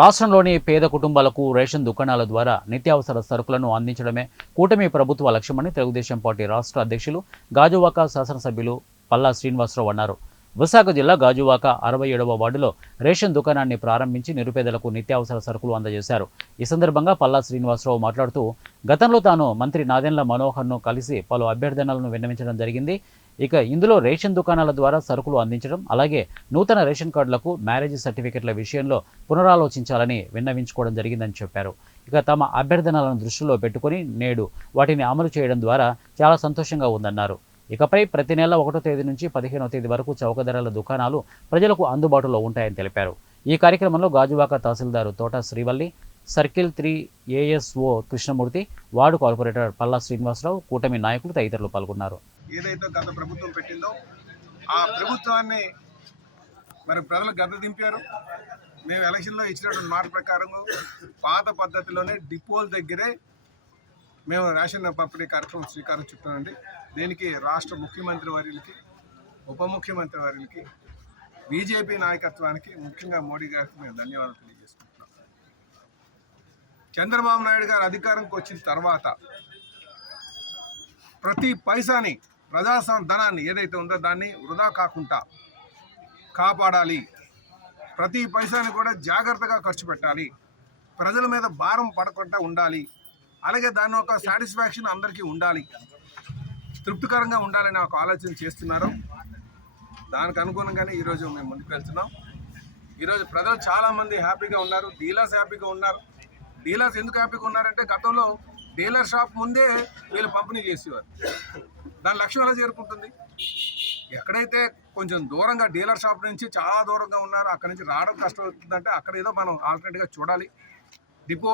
రాష్ట్రంలోని పేద కుటుంబాలకు రేషన్ దుకాణాల ద్వారా నిత్యావసర సరుకులను అందించడమే కూటమి ప్రభుత్వ లక్ష్యమని తెలుగుదేశం పార్టీ రాష్ట్ర అధ్యక్షులు గాజువాక శాసనసభ్యులు పల్లా శ్రీనివాసరావు అన్నారు. విశాఖ జిల్లా గాజువాక 67వ వార్డులో రేషన్ దుకాణాన్ని ప్రారంభించి నిరుపేదలకు నిత్యావసర సరుకులు అందజేశారు. ఈ సందర్భంగా పల్లా శ్రీనివాసరావు మాట్లాడుతూ గతంలో తాను మంత్రి నాదెండ్ల మనోహర్ను కలిసి పలు అభ్యర్థనలను విన్నవించడం జరిగింది. ఇక ఇందులో రేషన్ దుకాణాల ద్వారా సరుకులు అందించడం, అలాగే నూతన రేషన్ కార్డులకు మ్యారేజ్ సర్టిఫికెట్ల విషయంలో పునరాలోచించాలని విన్నవించుకోవడం జరిగిందని చెప్పారు. ఇక తమ అభ్యర్థనలను దృష్టిలో పెట్టుకుని నేడు వాటిని అమలు చేయడం ద్వారా చాలా సంతోషంగా ఉందన్నారు. ఇకపై ప్రతి నెల 1వ తేదీ నుంచి 15వ తేదీ వరకు చౌక ధరల దుకాణాలు ప్రజలకు అందుబాటులో ఉంటాయని తెలిపారు. ఈ కార్యక్రమంలో Gajuwaka tahsildar Thota Srivalli, circle 3 ASO Krishnamurthy, ward corporator Palla Srinivasarao, కూటమి నాయకులు తదితరులు పాల్గొన్నారు. ఏదైతే గత ప్రభుత్వం పెట్టిందో ఆ ప్రభుత్వాన్ని మరి ప్రజలు గద్ద దింపారు. మేము ఎలక్షన్లో ఇచ్చినటువంటి మాట ప్రకారం పాత పద్ధతిలోనే డిపోల దగ్గరే మేము రేషన్ పంపిణీ కార్యక్రమం శ్రీకారం చుట్టామండి. దీనికి రాష్ట్ర ముఖ్యమంత్రి వర్యులకి, ఉప ముఖ్యమంత్రి వర్యులకి, బీజేపీ నాయకత్వానికి, ముఖ్యంగా మోడీ గారికి మేము ధన్యవాదాలు తెలియజేసుకుంటున్నాం. చంద్రబాబు నాయుడు గారు అధికారంకి వచ్చిన తర్వాత ప్రతి పైసాని ధనాన్ని ఏదైతే ఉందో దాన్ని వృధా కాకుండా కాపాడాలి. ప్రతి పైసాని కూడా జాగ్రత్తగా ఖర్చు పెట్టాలి. ప్రజల మీద భారం పడకుండా ఉండాలి. అలాగే దాని ఒక సాటిస్ఫాక్షన్ అందరికీ ఉండాలి, తృప్తికరంగా ఉండాలని ఒక ఆలోచన చేస్తున్నారు. దానికి అనుగుణంగానే ఈరోజు మేము ముందుకు వెళ్తున్నాం. ఈరోజు ప్రజలు చాలామంది హ్యాపీగా ఉన్నారు, డీలర్స్ హ్యాపీగా ఉన్నారు. డీలర్స్ ఎందుకు హ్యాపీగా ఉన్నారంటే గతంలో డీలర్ షాప్ ముందే వీళ్ళు పంపిణీ చేసేవారు. దాని లక్ష్యం ఎలా చేరుకుంటుంది? ఎక్కడైతే కొంచెం దూరంగా డీలర్ షాప్ నుంచి చాలా దూరంగా ఉన్నారో అక్కడి నుంచి రావడం కష్టం అవుతుందంటే అక్కడ ఏదో మనం ఆల్టర్నేట్గా చూడాలి. డిపో